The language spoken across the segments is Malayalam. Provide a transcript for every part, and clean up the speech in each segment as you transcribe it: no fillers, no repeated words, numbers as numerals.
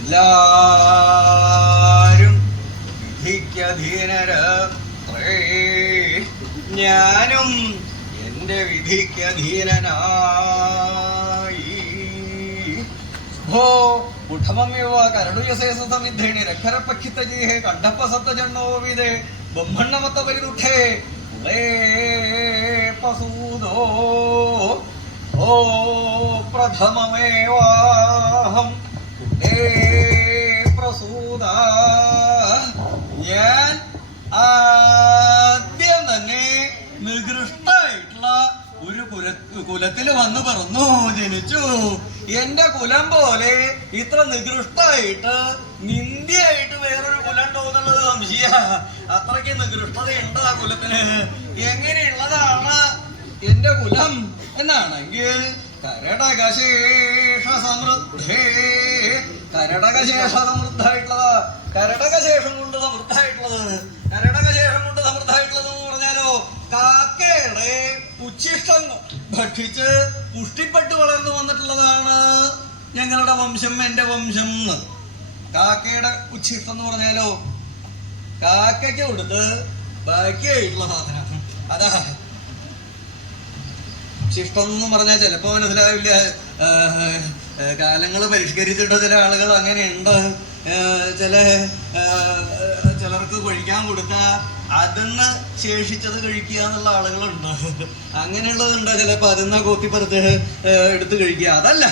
എല്ലാരും വിധിക്കധീനര്, ഞാനും എന്റെ വിധിക്കധീനനായി. ഭോ മുഠമമ്യവ കരടുയസേസമിദ്ധേണി രക്ഷരപക്ഷിത്തജീഹേ കണ്ഠപ്പ സപ്തജണ്ണോ വിദേ ബൊമ്മണ്ണമത്ത പരിദുഃഖേ പസൂദോ. ഓ പ്രഥമമേവാഹം പ്രസൂത, ഞാൻ ആദ്യം തന്നെ നികൃഷ്ടായിട്ടുള്ള ഒരു കുലത്തില് വന്ന് പിറന്നു ജനിച്ചു. എന്റെ കുലം പോലെ ഇത്ര നികൃഷ്ടായിട്ട് നിന്ദ്യായിട്ട് വേറൊരു കുലം ഉണ്ടോ എന്നുള്ളത് സംശയ. അത്രയ്ക്ക് നികൃഷ്ടതയുണ്ട് ആ കുലത്തിന്. എങ്ങനെയുള്ളതാണ് എന്റെ കുലം എന്നാണെങ്കിൽ കരടകശേഷ സമൃദ്ധേ, കരടകശേഷ സമൃദ്ധായിട്ടുള്ളത്, കരടകശേഷം കൊണ്ട് സമൃദ്ധായിട്ടുള്ളത്. കരടകശേഷം കൊണ്ട് സമൃദ്ധായിട്ടുള്ളത് എന്ന് പറഞ്ഞാലോ കാക്കയുടെ ഉച്ഛിഷ്ടം ഭക്ഷിച്ച് പുഷ്ടിപ്പെട്ട് വളർന്നു വന്നിട്ടുള്ളതാണ് ഞങ്ങളുടെ വംശം, എന്റെ വംശം. കാക്കയുടെ ഉച്ഛിഷ്ടം എന്ന് പറഞ്ഞാലോ കാക്കയ്ക്ക് കൊടുത്ത് ബാക്കിയായിട്ടുള്ള സാധനം അതാ ശിഷ്ടം എന്ന് പറഞ്ഞാൽ ചിലപ്പോ മനസ്സിലാവില്ല. കാലങ്ങൾ പരിഷ്കരിച്ചിട്ട് ചില ആളുകൾ അങ്ങനെയുണ്ട്. ചിലർക്ക് കഴിക്കാൻ കൊടുക്ക അതിന്ന് ശേഷിച്ചത് കഴിക്കുക എന്നുള്ള ആളുകളുണ്ട്. അങ്ങനെയുള്ളതുണ്ട്. ചിലപ്പോ അതിന്ന് കൊത്തിപ്പറുത്ത് എടുത്ത് കഴിക്കുക. അതല്ല,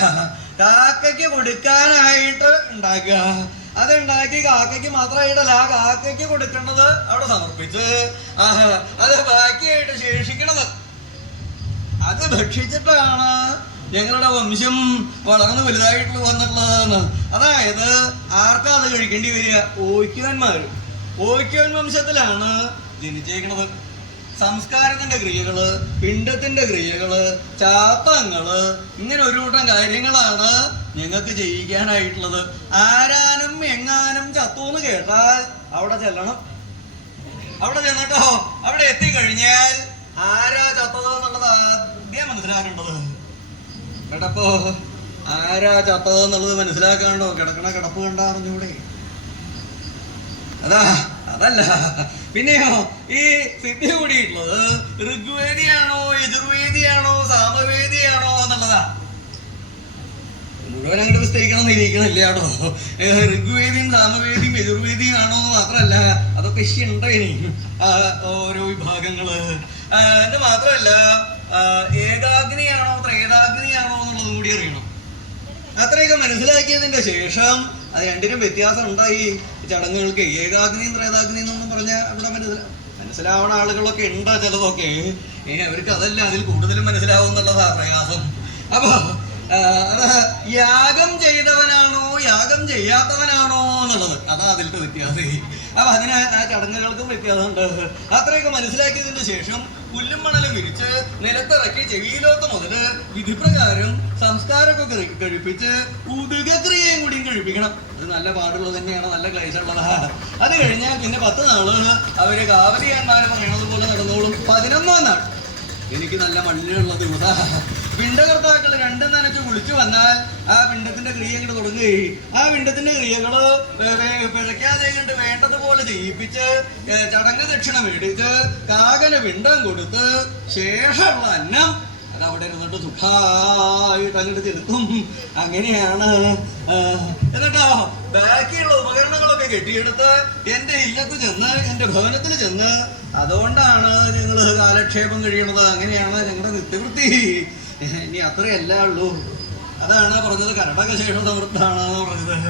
കാക്കയ്ക്ക് കൊടുക്കാനായിട്ട് ഉണ്ടാക്കുക. അതുണ്ടാക്കി കാക്കയ്ക്ക് മാത്രമായിട്ടല്ല, ആ കാക്കയ്ക്ക് കൊടുക്കേണ്ടത് അവിടെ സമർപ്പിച്ച് അത് ബാക്കിയായിട്ട് ശേഷിക്കണത് അത് ഭക്ഷിച്ചിട്ടാണ് ഞങ്ങളുടെ വംശം വളർന്ന് വലുതായിട്ട് വന്നിട്ടുള്ളതെന്ന്. അതായത് ആർക്കാ അത് കഴിക്കേണ്ടി വരിക? ഓയ്ക്കുവന്മാര്. ഓയ്ക്കുവൻ വംശത്തിലാണ് ജനിച്ചേക്കണത്. സംസ്കാരത്തിന്റെ ക്രിയകള്, പിണ്ടത്തിന്റെ ക്രിയകള്, ചാത്തങ്ങള്, ഇങ്ങനെ ഒരു കൂട്ടം കാര്യങ്ങളാണ് ഞങ്ങൾക്ക് ചെയ്യിക്കാനായിട്ടുള്ളത്. ആരാനും എങ്ങാനും ചത്തൂന്ന് കേട്ടാൽ അവിടെ ചെല്ലണം. അവിടെ ചെന്നിട്ടോ അവിടെ എത്തിക്കഴിഞ്ഞാൽ ആരാ ചത്തത് എന്നുള്ളത് ആദ്യം മനസ്സിലാക്കേണ്ടത്. കേട്ടപ്പോ ആരാ ചത്തത് എന്നുള്ളത് മനസ്സിലാക്കാണ്ടോ കിടക്കണ കിടപ്പ് കണ്ടാ അറിഞ്ഞൂടെ? അതല്ല. പിന്നെയോ ഈ സിദ്ധി കൂടിയിട്ടുള്ളത് ഋഗ്വേദിയാണോ യജുർവേദിയാണോ സാമവേദിയാണോ എന്നുള്ളതാ. മുഴുവൻ അങ്ങോട്ട് വിസ്തരിക്കണം ഇരിക്കണില്ല കേട്ടോ. ഋഗ്വേദിയും സാമവേദിയും യജുർവേദിയും ആണോ എന്ന് മാത്രമല്ല, അതൊക്കെ ഇഷ്യുണ്ടോ ഇനി ഓരോ വിഭാഗങ്ങള്. ഇത് മാത്രമല്ല, ഏകാഗ്നിയാണോ ത്രേതാഗ്നിയാണോ എന്നുള്ളതും കൂടി അറിയണം. അത്രയൊക്കെ മനസ്സിലാക്കിയതിന്റെ ശേഷം അത് രണ്ടിനും വ്യത്യാസം ഉണ്ടായി ചടങ്ങുകൾക്ക്. ഏകാഗ്നിയും ത്രേതാഗ്നിയും എന്നൊന്നും പറഞ്ഞാൽ അവിടെ മനസ്സിലാവണ ആളുകളൊക്കെ ഉണ്ട് ചിലതൊക്കെ. അവർക്ക് അതല്ല, അതിൽ കൂടുതലും മനസ്സിലാവും എന്നുള്ളതാ പ്രയാസം. അപ്പൊ യാഗം ചെയ്തവനാണോ യാഗം ചെയ്യാത്തവനാണോ എന്നുള്ളത് അതാ അതിലത്തെ വ്യത്യാസം. അപ്പൊ അതിന് ആ ചടങ്ങുകൾക്കും വ്യത്യാസമുണ്ട്. അത്രയൊക്കെ മനസ്സിലാക്കിയതിന് ശേഷം പുല്ലും മണലും വിരിച്ച് നിലത്തിറക്കി ചെവിയിലോത്ത് മുതല് വിധിപ്രകാരം സംസ്കാരമൊക്കെ കഴിപ്പിച്ച് ഉദുകക്രിയയും കൂടിയും കഴിപ്പിക്കണം. അത് നല്ല പാടുള്ളത് തന്നെയാണ്, നല്ല ക്ലേശമുള്ളതാ. അത് കഴിഞ്ഞാൽ പിന്നെ 10 നാള് അവര് കാവലിയാന്മാരെ പറയണത് പോലെ നടന്നോളും. 11ാം നാൾ എനിക്ക് നല്ല മണ്ണിലുള്ള ദിവസം. പിണ്ടകർത്താക്കൾ രണ്ടും നനച്ച് കുളിച്ചു വന്നാൽ ആ പിണ്ടത്തിന്റെ ക്രിയ ഇങ്ങോട്ട് തുടങ്ങുകയും ആ പിണ്ടത്തിന്റെ ക്രിയകള് പിഴയ്ക്കാതെ കണ്ട് വേണ്ടതുപോലെ ചെയ്യിപ്പിച്ച് ചടങ്ങ് ദക്ഷിണ മേടിച്ച് കാകന് പിണ്ടം കൊടുത്ത് ശേഷമുള്ള അന്നം അത് അവിടെ ഇരുന്നിട്ട് സുഖമായിട്ട് അങ്ങോട്ട് ചെലുത്തും. അങ്ങനെയാണ്. എന്നിട്ടോ ബാക്കിയുള്ള ഉപകരണങ്ങളൊക്കെ കെട്ടിയെടുത്ത് എന്റെ ഇല്ലത്ത് ചെന്ന് എന്റെ ഭവനത്തിൽ ചെന്ന് അതുകൊണ്ടാണ് ഞങ്ങള് കാലക്ഷേപം കഴിയണത്. അങ്ങനെയാണ് ഞങ്ങളുടെ നിത്യവൃത്തി. ഇനി അത്രയല്ല ഉള്ളൂ. അതാണ് പറഞ്ഞത് കരടകശേഷം സമൃദ്ധാണ് പറഞ്ഞത്.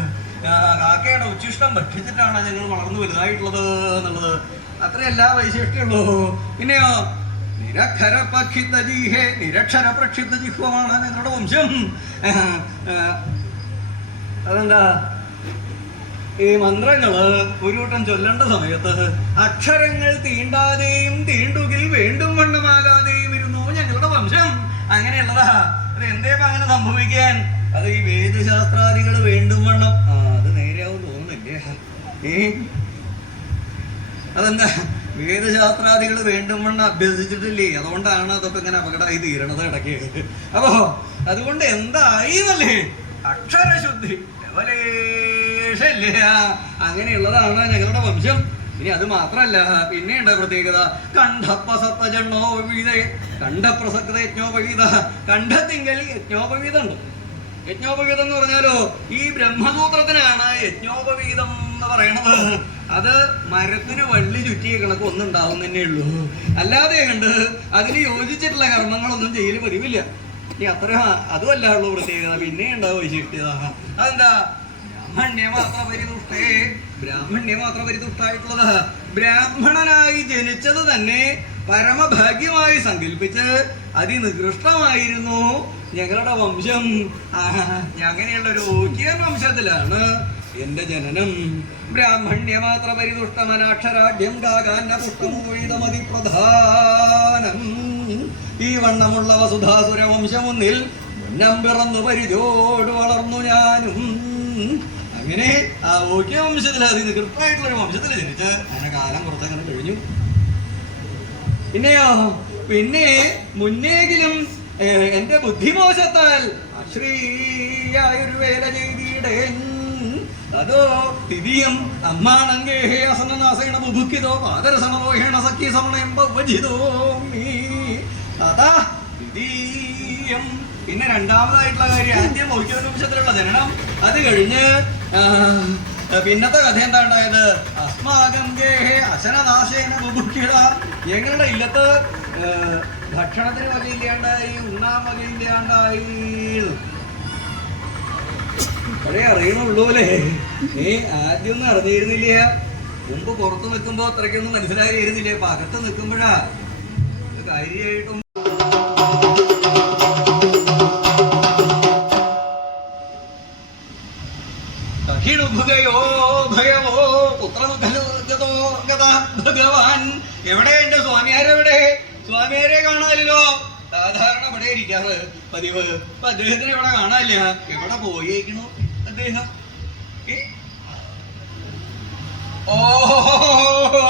കാക്കയുടെ ഉച്ഛിഷ്ടം ഭക്ഷിച്ചിട്ടാണ് ഞങ്ങൾ വളർന്നു വലുതായിട്ടുള്ളത് എന്നുള്ളത്. അത്രയല്ല വൈശിഷ്ട്യമുള്ളൂ. പിന്നെയോ നിരക്ഷര പക്ഷിതജിഹേ, നിരക്ഷര പ്രക്ഷിപ്ത ജിഹ്വമാണ് ഞങ്ങളുടെ വംശം. അതെന്താ? ഈ മന്ത്രങ്ങള് ഒരു കൂട്ടം ചൊല്ലേണ്ട സമയത്ത് അക്ഷരങ്ങൾ തീണ്ടാതെയും തീണ്ടുകിൽ വേണ്ടും വണ്ണമാകാതെയും ഇരുന്നു ഞങ്ങളുടെ വംശം. അങ്ങനെയുള്ളതാ. അത് എന്തേപ്പ അങ്ങനെ സംഭവിക്കാൻ? അത് ഈ വേദശാസ്ത്രാദികൾ വേണ്ടും വണ്ണം അത് നേരെയാവും തോന്നുന്നില്ലേ? അതെന്താ? വേദശാസ്ത്രാദികൾ വേണ്ടും വണ്ണം അഭ്യസിച്ചിട്ടില്ലേ? അതുകൊണ്ടാണ് അതൊക്കെ ഇങ്ങനെ അപകടമായി തീരണത് ഇടയ്ക്ക്. അപ്പോ അതുകൊണ്ട് എന്തായി എന്നല്ലേ? അക്ഷരശുദ്ധി ലെവലേ വിശേഷമില്ല. അങ്ങനെയുള്ളതാണ് ഞങ്ങളുടെ വംശം. ഇനി അത് മാത്രല്ല, പിന്നെയുണ്ട് പ്രത്യേകത. കണ്ഠപ്രസക്തജണ്ണോപവീത, കണ്ഠപ്രസക്ത യജ്ഞോപവീത, കണ്ഠത്തിങ്കൽ യജ്ഞോപവീതം ഉണ്ട്. യജ്ഞോപവീതം എന്ന് പറഞ്ഞാലോ ഈ ബ്രഹ്മസൂത്രത്തിനാണ് യജ്ഞോപവീതം എന്ന് പറയണത്. അത് മരത്തിന് വള്ളി ചുറ്റിയ കണക്ക് ഒന്നുണ്ടാവും തന്നെ ഉള്ളൂ. അല്ലാതെ കണ്ട് അതിന് യോജിച്ചിട്ടുള്ള കർമ്മങ്ങളൊന്നും ചെയ്യൽ പതിവില്ല. ഇനി അത്ര അതുമല്ല ഉള്ളൂ പ്രത്യേകത. പിന്നെ ഉണ്ടാവും വിശിഷ്ടത. അതെന്താ? ബ്രാഹ്മണ്യ മാത്രം പരിതുഷ്ടായിട്ടുള്ളത്. ബ്രാഹ്മണനായി ജനിച്ചത് തന്നെ പരമഭാഗ്യമായി സങ്കല്പിച്ച് അതിനികൃഷ്ടമായിരുന്നു ഞങ്ങളുടെ വംശം. അങ്ങനെയുള്ള ഒരു ഓക്കിയൻ വംശത്തിലാണ് എന്റെ ജനനം. ബ്രാഹ്മണ്യ മാത്ര പരിതുഷ്ടമനാക്ഷരാഢ്യം ഗാഗാന്ന പുഷ്ടമൂഴിതമതി പ്രധാനം. ഈ വണ്ണമുള്ള വസുധാസുര വംശമൊന്നിൽ മുന്നം പിറന്നു പരിചോട് വളർന്നു ഞാനും. അങ്ങനെ ആ ഓക്കിയ വംശത്തിൽ അതിനികൃഷ്ടമായിട്ടുള്ളൊരു വംശത്തിൽ ജനിച്ച് അങ്ങനെ കാലം കുറച്ചങ്ങനെ കഴിഞ്ഞു. പിന്നെയോ പിന്നെ മുന്നേകിലും എന്റെ ബുദ്ധിമോശത്താൽ അശ്രീയായൊരു വേല ചെയ്തിടേ. അതോ തിരിയം അമ്മാണങ്കേഹേ അസനനാസേണ ബുഭുക്കിതോ പാദരസമരോഹേണ സഖ്യ സമണയം ഭജിതോ നീ അതാ തിരിയം. പിന്നെ രണ്ടാമതായിട്ടുള്ള കാര്യം, ആദ്യം ഔദ്യോഗിക വംശത്തിലുള്ള ജനനം. അത് കഴിഞ്ഞ് പിന്നത്തെ കഥ എന്താ ഉണ്ടായത്? അസ്മാകം ഗേഹേ അശനനാശേന ബുഭുക്കിട. ഞങ്ങളുടെ ഇല്ലത്ത് ഭക്ഷണത്തിന് വകയില്ലാണ്ടായി, ഉണ്ണാൻ വകയില്ലാണ്ടായി. ഇപ്പോഴേ അറിയണുള്ളൂ അല്ലേ? ആദ്യമൊന്നും അറിഞ്ഞിരുന്നില്ല. മുമ്പ് പുറത്ത് നിൽക്കുമ്പോ അത്രയ്ക്കൊന്നും മനസ്സിലായിരുന്നില്ലേ. ഇപ്പൊ അകത്ത് നിൽക്കുമ്പോഴാ കാര്യമായിട്ടും. ഭഗവാൻ എവിടെ? എന്റെ സ്വാമിയാരെവിടെ? സ്വാമിയാരെ കാണാനില്ലോ. സാധാരണ ഇവിടെ ഇരിക്കാറ് പതിവ്. അപ്പൊ അദ്ദേഹത്തിന് ഇവിടെ കാണാനില്ല. എവിടെ പോയിരിക്കണു അദ്ദേഹം? ഓ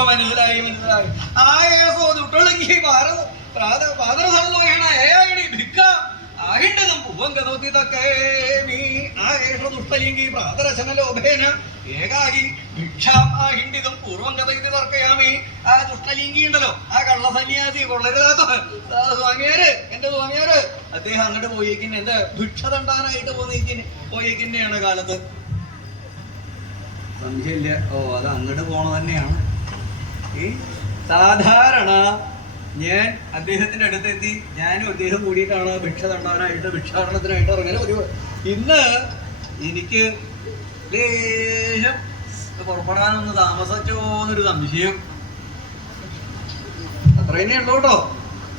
മനസ്സിലായി മനസ്സിലായി. ആയേസോ ദുട്ടൊളുങ്ങി പാദരസമോഹേണ ഏയായി ഭിക്ക ആഹിണ്ടതും പൂവം കഥോത്തിതൊക്കെ നീ ആയേഷ ദുഷ്ടലിംഗി പ്രാതരശനലോഭേന ഏകായി ഭിക്ഷാഹിണ്ടിതും പൂർവം കഥയിത് തർക്കയാമി. ആ ദുഷ്ടലിംഗി ഉണ്ടല്ലോ, ആ കള്ളസന്യാസി കൊള്ളരുതാത്ത സ്വാമിയാര്, എന്റെ സ്വാമിയാര്, അദ്ദേഹം അങ്ങോട്ട് പോയേക്കിന്. എന്താ ഭിക്ഷ തണ്ടാനായിട്ട് പോയേക്കിന്റെയാണ് കാലത്ത്. സംശയമില്ല. ഓ അത് അങ്ങോട്ട് പോണ തന്നെയാണ്. സാധാരണ ഞാൻ അദ്ദേഹത്തിന്റെ അടുത്തെത്തി, ഞാനും അദ്ദേഹം കൂടിയിട്ടാണ് ഭിക്ഷ തണ്ടാനായിട്ട് ഭിക്ഷാടനത്തിനായിട്ട് ഇറങ്ങല് ഒരു. ഇന്ന് എനിക്ക് ലേശം പുറപ്പെടാനൊന്ന് താമസിച്ചോന്നൊരു സംശയം. അത്ര തന്നെ ഉള്ളൂ കേട്ടോ.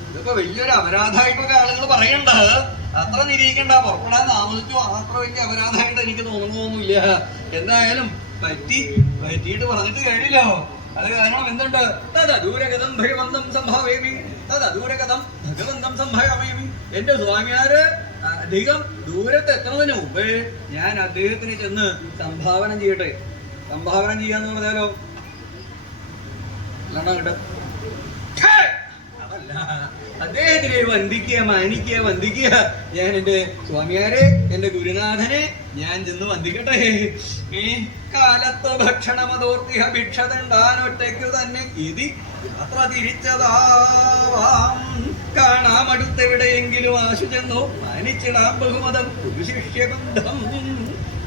ഇതൊക്കെ വലിയൊരു അപരാധമായിട്ടൊക്കെ ആളുകൾ പറയണ്ട. അത്ര നിരീക്കണ്ട. പുറപ്പെടാൻ താമസിച്ചു അത്ര വലിയ അപരാധമായിട്ട് എനിക്ക് തോന്നുന്നൊന്നുമില്ല. എന്തായാലും പറ്റിയിട്ട് പറഞ്ഞിട്ട് കഴിയില്ലോ. അത് കാരണം എന്തുണ്ട്? തദൂരഗതം ഭഗവന്തം സംഭവേമി, തദൂരഗതം ഭഗവന്തം സംഭവേമി. എന്റെ സ്വാമിയാര് അധികം ദൂരത്ത് എത്തുന്നതിന് മുമ്പ് ഞാൻ അദ്ദേഹത്തിന് ചെന്ന് സംഭാവന ചെയ്യട്ടെ. സംഭാവന ചെയ്യാന്ന് പറഞ്ഞാലോ അല്ലാണ്ട് അതല്ല, അദ്ദേഹത്തിനെ വന്ദിക്കുക, മാനിക്കുക, വന്ദിക്കുക. ഞാൻ എന്റെ സ്വാമിയാരെ, എന്റെ ഗുരുനാഥനെ ഞാൻ ചെന്ന് വന്ദിക്കട്ടെ. ഈ കാലത്ത് ഭക്ഷണമതോർത്തിഹ ഭിക്ഷ തണ്ടാനൊറ്റയ്ക്കു തന്നെ ഇതി യാത്ര തിരിച്ചതാവാം. കാണാമടുത്തെവിടെയെങ്കിലും ആശു ചെന്നു മാനിച്ചിടാം ബഹുമതം ഗുരുശിഷ്യബന്ധം.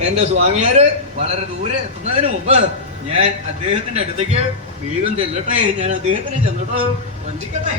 എന്റെ സ്വാമിയാര് വളരെ ദൂരെ എത്തുന്നതിന് മുമ്പ് ഞാൻ അദ്ദേഹത്തിന്റെ അടുത്തേക്ക് വേഗം ചെല്ലട്ടെ. ഞാൻ അദ്ദേഹത്തിനെ ചെന്നിട്ട് വന്ദിക്കട്ടെ.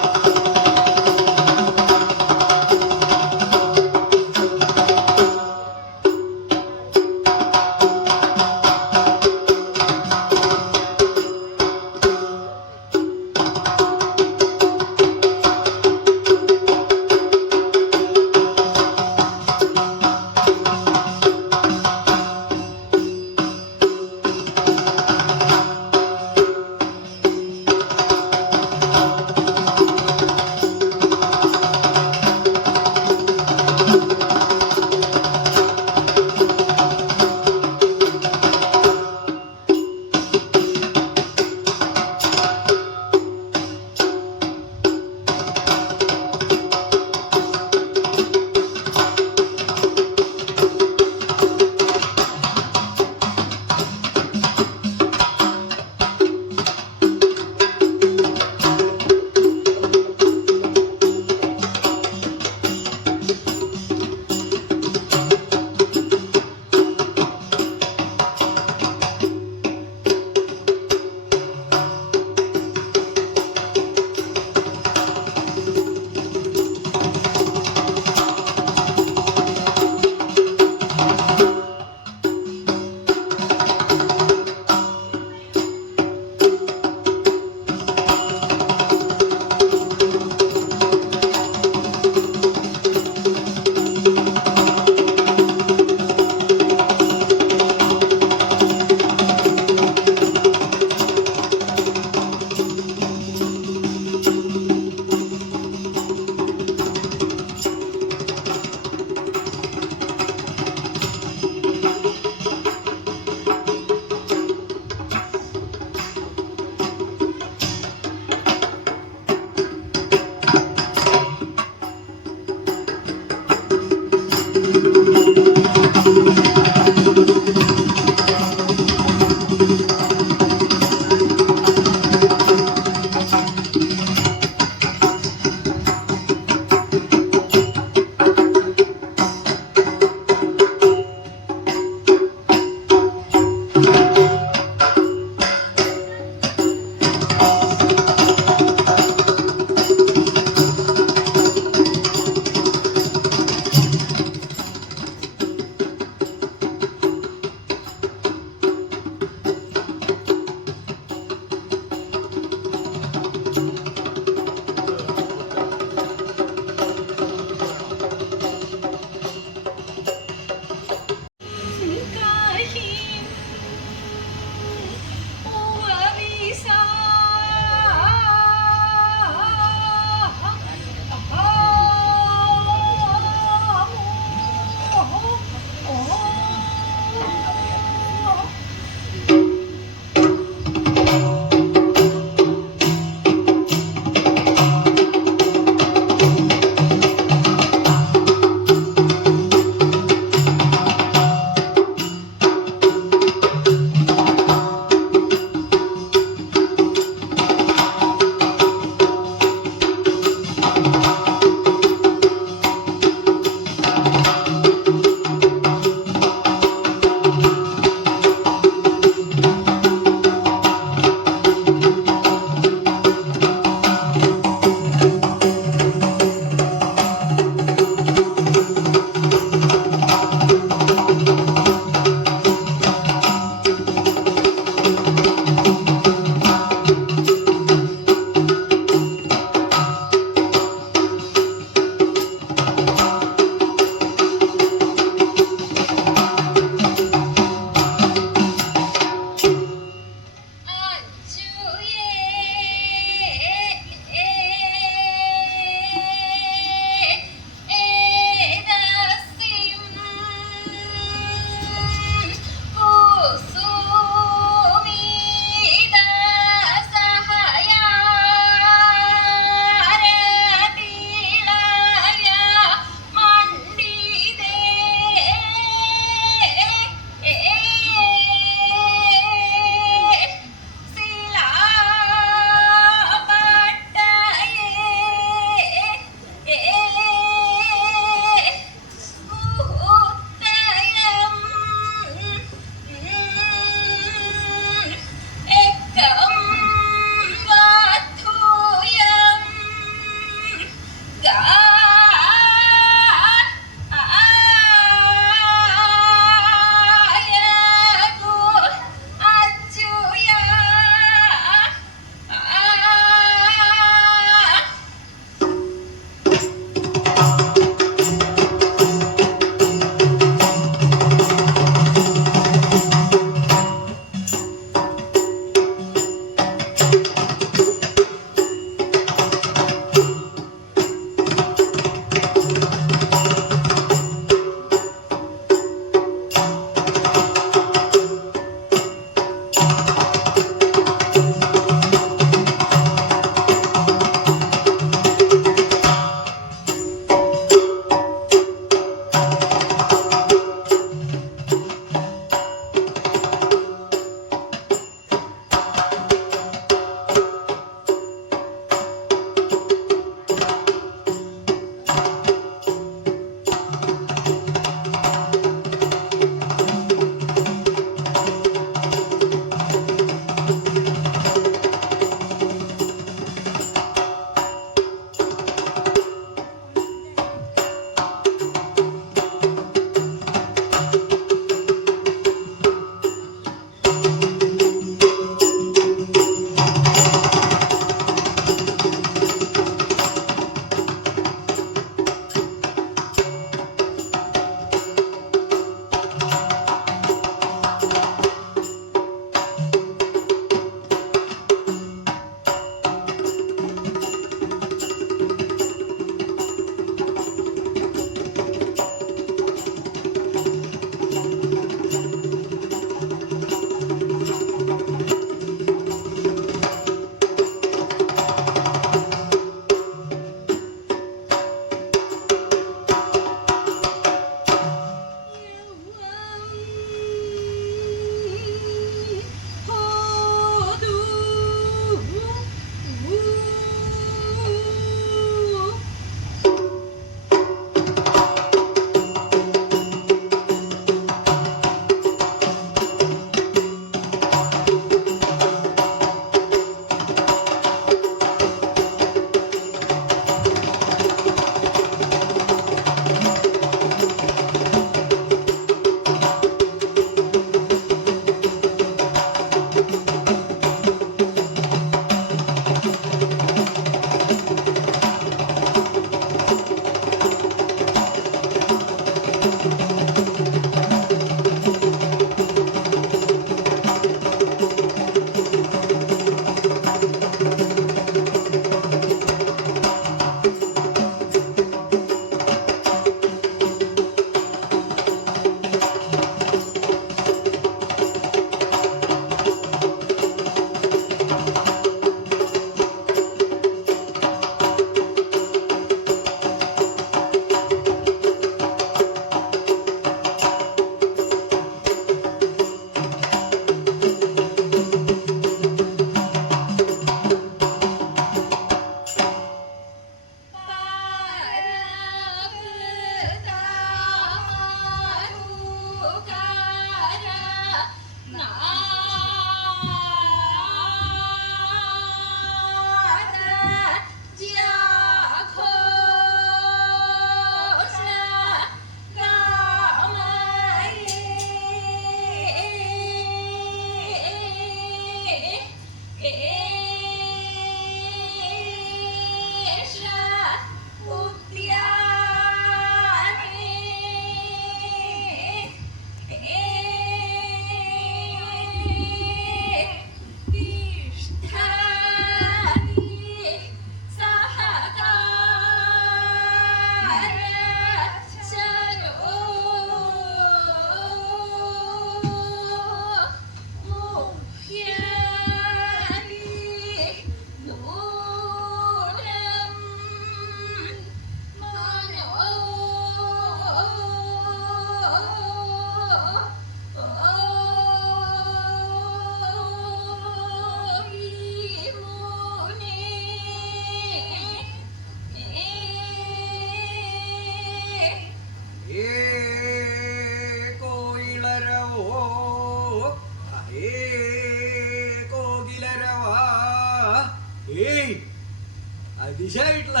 അതിശയായിട്ടുള്ള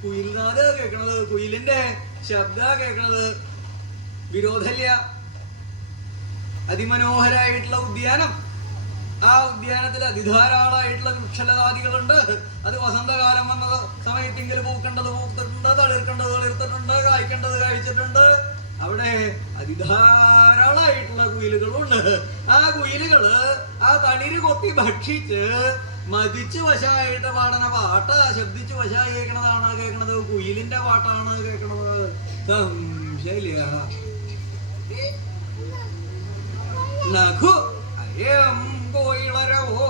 കുയിൽനാഥ കേൾക്കണത്, കുയിലിന്റെ ശബ്ദ കേൾക്കണത്. വിരോധല്യ. അതിമനോഹരായിട്ടുള്ള ഉദ്യാനം. ആ ഉദ്യാനത്തിൽ അതിധാരാളമായിട്ടുള്ള വൃക്ഷലതാദികളുണ്ട്. അത് വസന്തകാലം വന്ന സമയത്തെങ്കിൽ പൂക്കേണ്ടത് പൂത്തിട്ടുണ്ട്, തളിർക്കേണ്ടത് തളിർത്തിട്ടുണ്ട്, കായ്ക്കേണ്ടത് കായ്ച്ചിട്ടുണ്ട്. അവിടെ അതിധാരാളമായിട്ടുള്ള കുയിലുകളുണ്ട്. ആ കുയിലുകള് ആ തളിര് കൊത്തി ഭക്ഷിച്ച് മതിച്ചു വശമായിട്ട് പാടണ പാട്ട്, ശബ്ദിച്ചു വശമായി കേൾക്കണതാണ് കേൾക്കണത്, കുയിലിന്റെ പാട്ടാണ് കേൾക്കണത്. സംശയില്ല. നഖു അയം കോയിളരവോ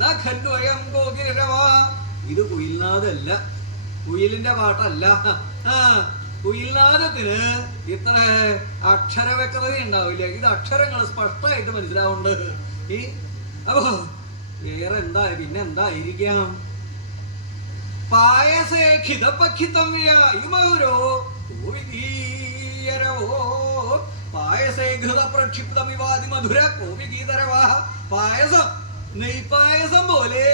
നഖന്വയം കോകിരവ. ഇത് കുയിൽനാഥല്ല, കുയിലിന്റെ പാട്ടല്ല. കുയിൽനാഥത്തിന് ഇത്ര അക്ഷര വ്യക്തത ഉണ്ടാവില്ല. ഇത് അക്ഷരങ്ങൾ സ്പഷ്ടമായിട്ട് മനസ്സിലാവുന്നുണ്ട്. അപ്പോ വേറെ എന്താ, പിന്നെ എന്തായിരിക്കാം? പായസേ ഖിതപഖിതമ്യോ പായസേ ഘൃത പ്രക്ഷിപ്തമിവാതി മധുര കോവിഗീതരവാ. പായസം, നെയ്പായസം പോലെ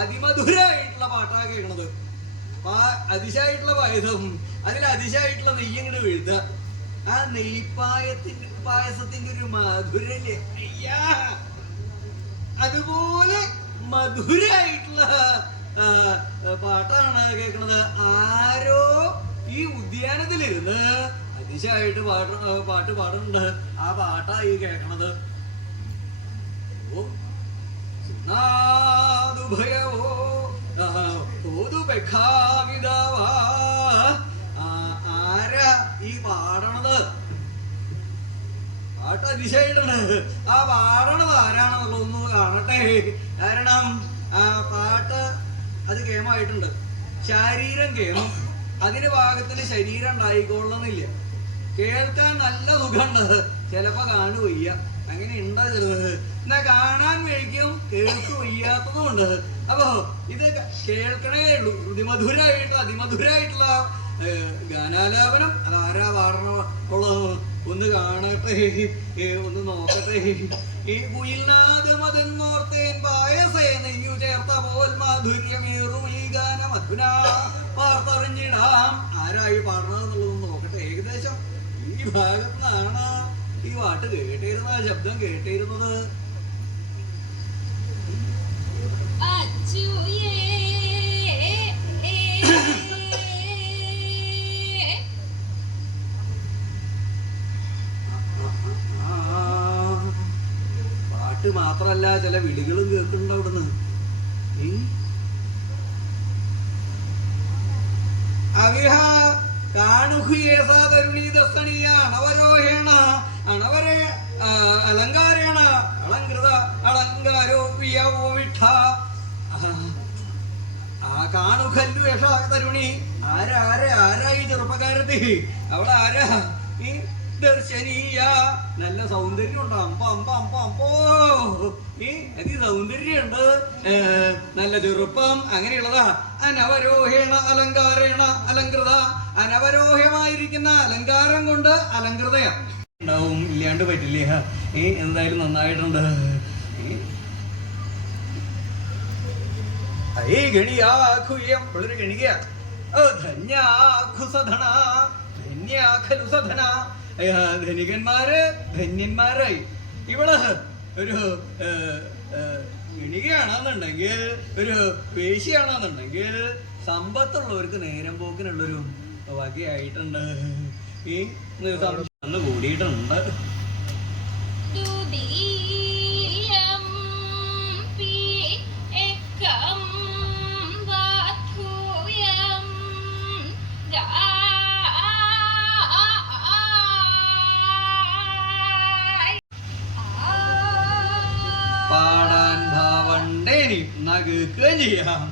അതിമധുരായിട്ടുള്ള പാട്ടാ കേൾക്കണത്. അതിശായിട്ടുള്ള പായസം, അതിൽ അതിശായിട്ടുള്ള നെയ്യ് ഇങ്ങോട്ട് വീഴ്ത്തുക. ആ പായസത്തിന്റെ ഒരു മധുരല്ലേ, അയ്യാ, അതുപോലെ മധുരായിട്ടുള്ള പാട്ടാണ് കേൾക്കണത്. ആരോ ഈ ഉദ്യാനത്തിലിരുന്ന് അതിശയായിട്ട് പാട്ട് പാടുന്നുണ്ട്. ആ പാട്ടാ ഈ കേൾക്കണത്. ആരാ ഈ പാടണത്? പാട്ട് അതിശയായിട്ടാണ്. ആ പാടണത് ആരാണെന്നുള്ളതൊന്ന് കാണട്ടെ. കാരണം ആ പാട്ട് അത് കേമായിട്ടുണ്ട്. ശരീരം കേമം, അതിന് ഭാഗത്തിന് ശരീരം ഉണ്ടായിക്കൊള്ളുന്നില്ല. കേൾക്കാൻ നല്ല സുഖമുണ്ട്, ചിലപ്പോ കാണു വയ്യ. അങ്ങനെ ഉണ്ടാ ചെറുത്. എന്നാ കാണാൻ വയ്ക്കും, കേൾക്കു വയ്യാത്തതുകൊണ്ട്. അപ്പോ ഇത് കേൾക്കണേ ഉള്ളൂ. അതിമധുരായിട്ടുള്ള ഗാനാലാപനം. അതാരാ പാടണുള്ളത് ഒന്ന് കാണട്ടെ, ഒന്ന് നോക്കട്ടെ. ഈ കുയിൽനാഥമതെന്നോർത്തേൻ പായസേ നെയ്യു ചേർത്ത പോൽ മാധുര്യമേറും ഈ ഗാനം അധുനാ പാർത്തറിഞ്ഞിടാം. ആരായി പാടണതെന്നുള്ളതൊന്ന് നോക്കട്ടെ. ഏകദേശം ഈ ഭാഗത്തുനിന്നാണ് ഈ പാട്ട് കേട്ടിരുന്നത്, ആ ശബ്ദം കേട്ടിരുന്നത്. പാട്ട് മാത്രല്ല, ചില വിളികളും കേൾക്കുന്നുണ്ട് അവിടുന്ന്. അവിഹ അണവരെ അലങ്കാരേണ അലങ്കൃത അലങ്കാരോ വിഠ. ആ കാണുഖല്ലുവേഷ തരുണി. ആരായി ചെറുപ്പക്കാരത്തി? അവൾ ആരാ? ഈ ദർശനീയ, നല്ല സൗന്ദര്യം ഉണ്ട്. അമ്പോ ഈ അതിസൗന്ദര്യമുണ്ട്, നല്ല ചെറുപ്പം, അങ്ങനെയുള്ളതാ. അനവരോഹേണ അലങ്കാരേണ അലങ്കൃത. അനവരോഹമായിരിക്കുന്ന അലങ്കാരം കൊണ്ട് അലങ്കൃതയാ ഉണ്ടാവും. ഇല്ലാണ്ട് പറ്റില്ല. എന്തായാലും നന്നായിട്ടുണ്ട്. ഒരു ഗണിക ധനികന്മാര് ധന്യന്മാരായി. ഇവള് ഒരു ഗണികയാണെന്നുണ്ടെങ്കിൽ, ഒരു വേശിയാണെന്നുണ്ടെങ്കിൽ സമ്പത്തുള്ളവർക്ക് നേരം പോക്കിനുള്ളൊരു വകയായിട്ടുണ്ട്. ഈ അന്ന് കൂടിയിട്ടുണ്ട്. പാടാൻ ഭാവണ്ടേനി എന്നാ കേൾക്കുകയും ചെയ്യാം.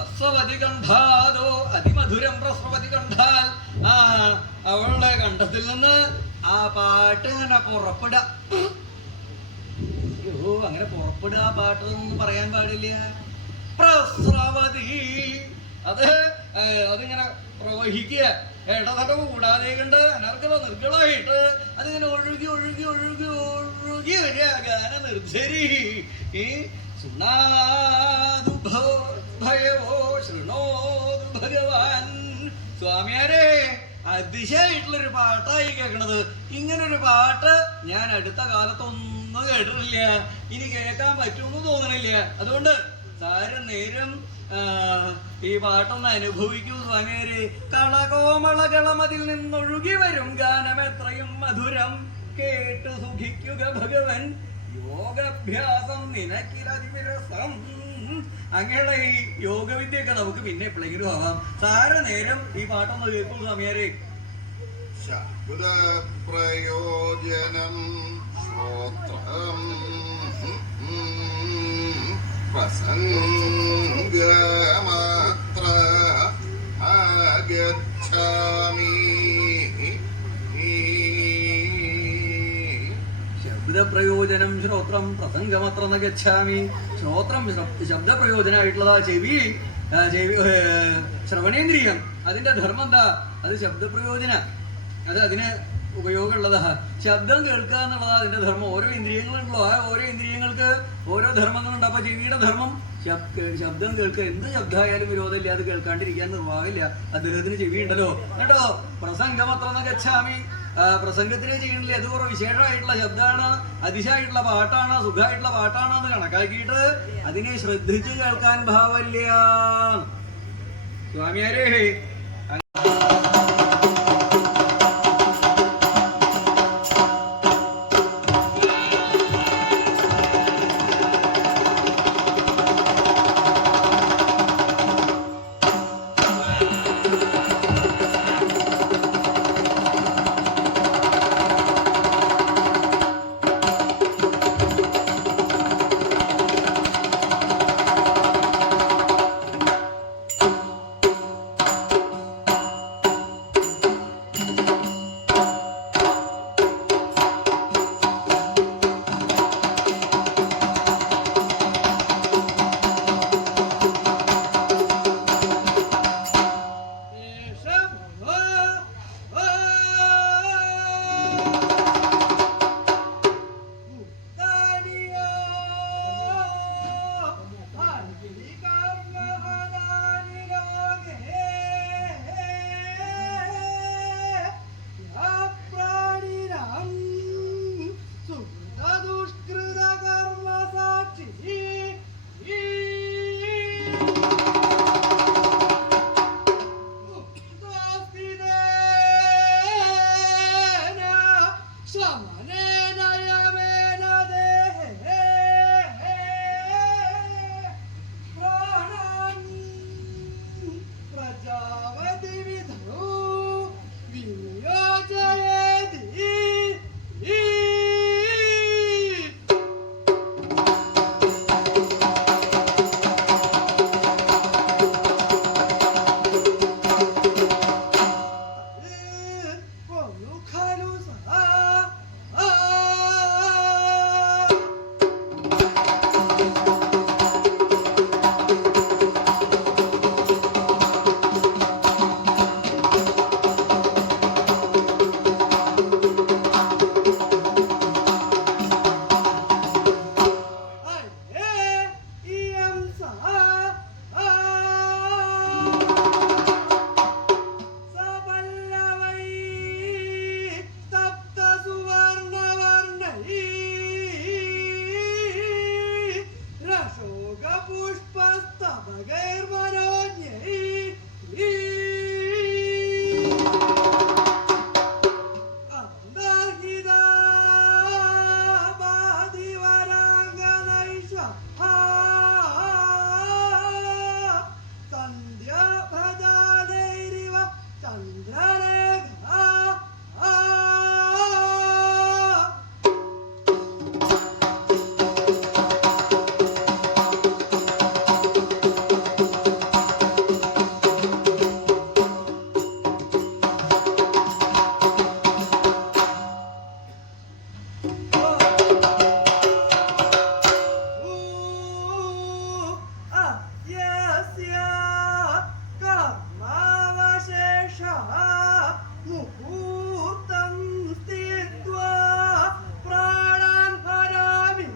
പ്രസവതി കണ്ഠാദോ അതിമധുരം പ്രസവതി കണ്ഠാൽ ആ അവളുടെ കണ്ഠത്തിൽ നിന്ന് ആ പാട്ട് ഇങ്ങനെ പുറപ്പെടുക. അയ്യോ, അങ്ങനെ പുറപ്പെടുക ആ പാട്ട് ഒന്നും പറയാൻ പാടില്ല. പ്രസ്രവതി അതിങ്ങനെ പ്രവഹിക്കുക, ഇടതടവ് കൂടാതെ കണ്ട് അനർഗള നിർഗളായിട്ട് അതിങ്ങനെ ഒഴുകി ഒഴുകി ഒഴുകി ഒഴുകി വരിക. ഗാന നിർജ്ജരി ശൃണാതു ഭയവോ ശൃണോതു ഭഗവാൻ. സ്വാമിയാരെ, അതിശയായിട്ടുള്ളൊരു പാട്ടായി കേൾക്കണത്. ഇങ്ങനൊരു പാട്ട് ഞാൻ അടുത്ത കാലത്തൊന്നും കേട്ടിട്ടില്ല, ഇനി കേൾക്കാൻ പറ്റുമെന്ന് തോന്നണില്ല. അതുകൊണ്ട് സാരം നേരം ഈ പാട്ടൊന്ന് അനുഭവിക്കൂ സ്വാമിയാരെ. കളകോമളകളമതിൽ നിന്നൊഴുകി വരും ഗാനം എത്രയും മധുരം, കേട്ടു സുഖിക്കുക ഭഗവൻ. യോഗാഭ്യാസം നിനക്കിരതിവിരസം. അങ്ങനെയുള്ള ഈ യോഗവിദ്യയൊക്കെ നമുക്ക് പിന്നെ എപ്പോഴെങ്കിലും ആവാം. സാര നേരം ഈ പാട്ടൊന്ന് കേൾക്കൂ സ്വാമിയാരെ. പ്രയോജനം ശ്രോത്രം പ്രസംഗമാത്ര ആഗച്ഛാമി. ശബ്ദപ്രയോജനം ശ്രോത്രം പ്രസംഗമത്ര ന ഗച്ഛാമി. ശ്രോത്രം ശബ്ദപ്രയോജനമായിട്ടുള്ളതാ ചെവി, ശ്രവണേന്ദ്രിയം. അതിന്റെ ധർമ്മം എന്താ? അത് ശബ്ദപ്രയോജന, അത് അതിന് ഉപയോഗമുള്ളതാ. ശബ്ദം കേൾക്കുക എന്നുള്ളതാ അതിന്റെ ധർമ്മം. ഓരോ ഇന്ദ്രിയങ്ങളുണ്ടല്ലോ, ആ ഓരോ ഇന്ദ്രിയങ്ങൾക്ക് ഓരോ ധർമ്മങ്ങളുണ്ട്. അപ്പൊ ചെവിയുടെ ധർമ്മം ശബ്ദം കേൾക്കുക. എന്ത് ശബ്ദമായാലും വിരോധമില്ല, അത് കേൾക്കാണ്ടിരിക്കാൻ നിർവാഹമില്ല. അദ്ദേഹത്തിന് ചെവി ഉണ്ടല്ലോ കേട്ടോ. പ്രസംഗമത്ര ന ഗച്ഛാമി. പ്രസംഗത്തിനെ ചെയ്യണില്ലേ, അത് കുറെ വിശേഷമായിട്ടുള്ള ശബ്ദമാണ്, അതിശയായിട്ടുള്ള പാട്ടാണ്, സുഖമായിട്ടുള്ള പാട്ടാണ് എന്ന് കണക്കാക്കിയിട്ട് അതിനെ ശ്രദ്ധിച്ച് കേൾക്കാൻ ഭാവമില്ല സ്വാമിയാരേ. മുഹൂർത്തം സ്ഥിത്വാ പ്രാണാൻ ഹരാമി.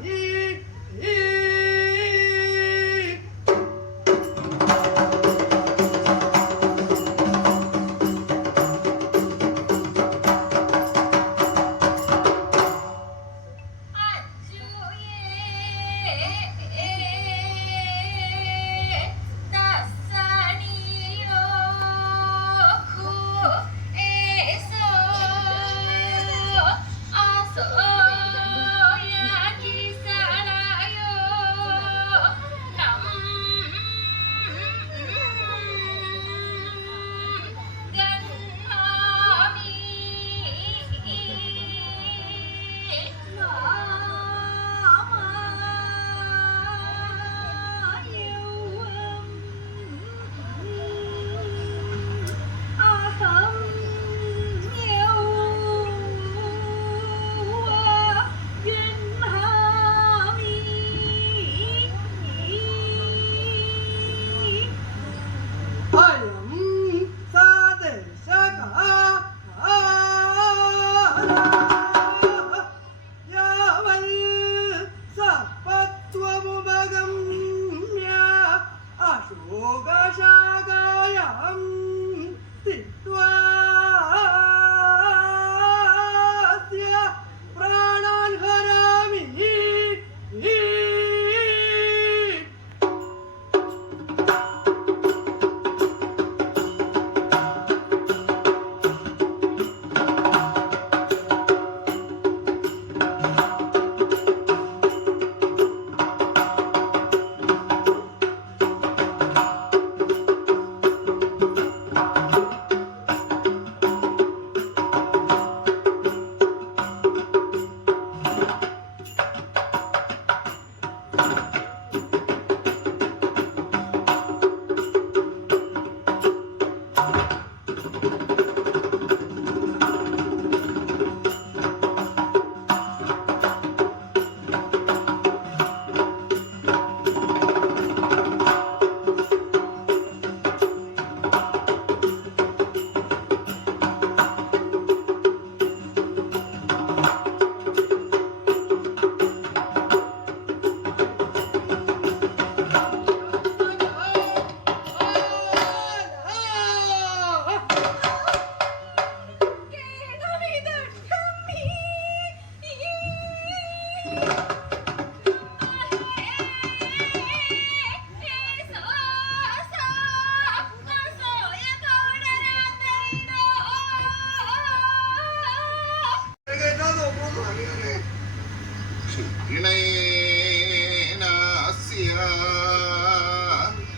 ക്ഷീണേനാസ്യ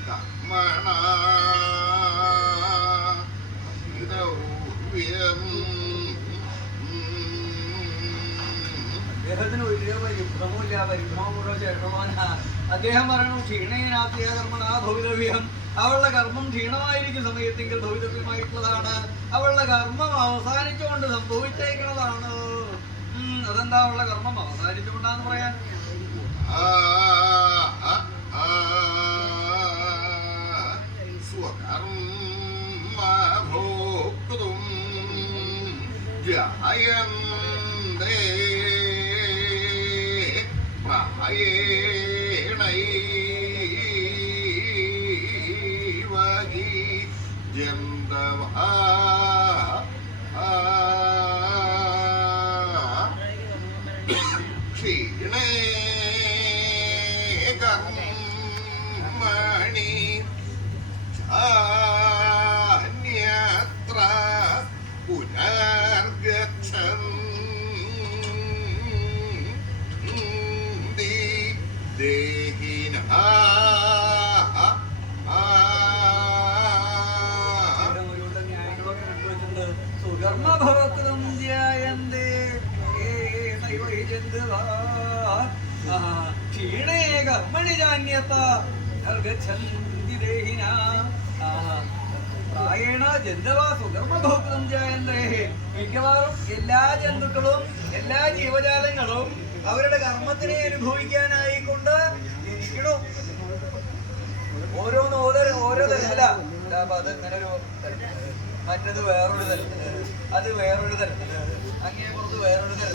കർമ്മണ ദ്രവ്യം. അദ്ദേഹത്തിന് വലിയ പരിഭ്രമമില്ല, പരിഭ്രമമുള്ള ചേട്ടമാന. അദ്ദേഹം പറയണു ക്ഷീണേനാസ്യ കർമ്മണ ഭവിതവ്യം. അവളുടെ കർമ്മം ക്ഷീണമായിരിക്കും സമയത്തെങ്കിൽ ഭവിതവ്യമായിട്ടുള്ളതാണ്. അവളുടെ കർമ്മം അവസാനിച്ചുകൊണ്ട് സംഭവിച്ചേക്കുന്നതാണ്. അതെന്താ അവളുടെ കർമ്മം അവസാനിച്ചുകൊണ്ടാന്ന് പറയാൻ? സ്വകർമ്മ ഭോക്തും ജായന്തേ പ്രായേണൈവ ഹി ജന്തവഃ. ക്ഷീണേ കർമ്മണി അന്യത്ര പുനർഗച്ഛന്തി ദേഹിനഃ. സുകർമ്മഭവകൃതം ധ്യായന്തേ ക്ഷീണേ കർമ്മണി ജാന്യത ഗച്ഛന്തി ദേഹിനാം. പ്രായേണ ജന്തവാ സുകർമ്മഭോക്തം ജായന്തേ. മിക്കവാറും എല്ലാ ജന്തുക്കളും എല്ലാ ജീവജാലങ്ങളും അവരുടെ കർമ്മത്തിനെ അനുഭവിക്കാനായിക്കൊണ്ട് ജനിക്കണം. ഓരോന്ന് ഓരോ മനസ്സിലായില്ല? അപ്പൊ അത് ഇങ്ങനെ ഒരു തരത്തില്, മറ്റത് വേറൊരു തരത്തില്, അത് വേറൊരു തരത്തില്, അങ്ങേ പുറത്ത് വേറൊരു തരത്തില്.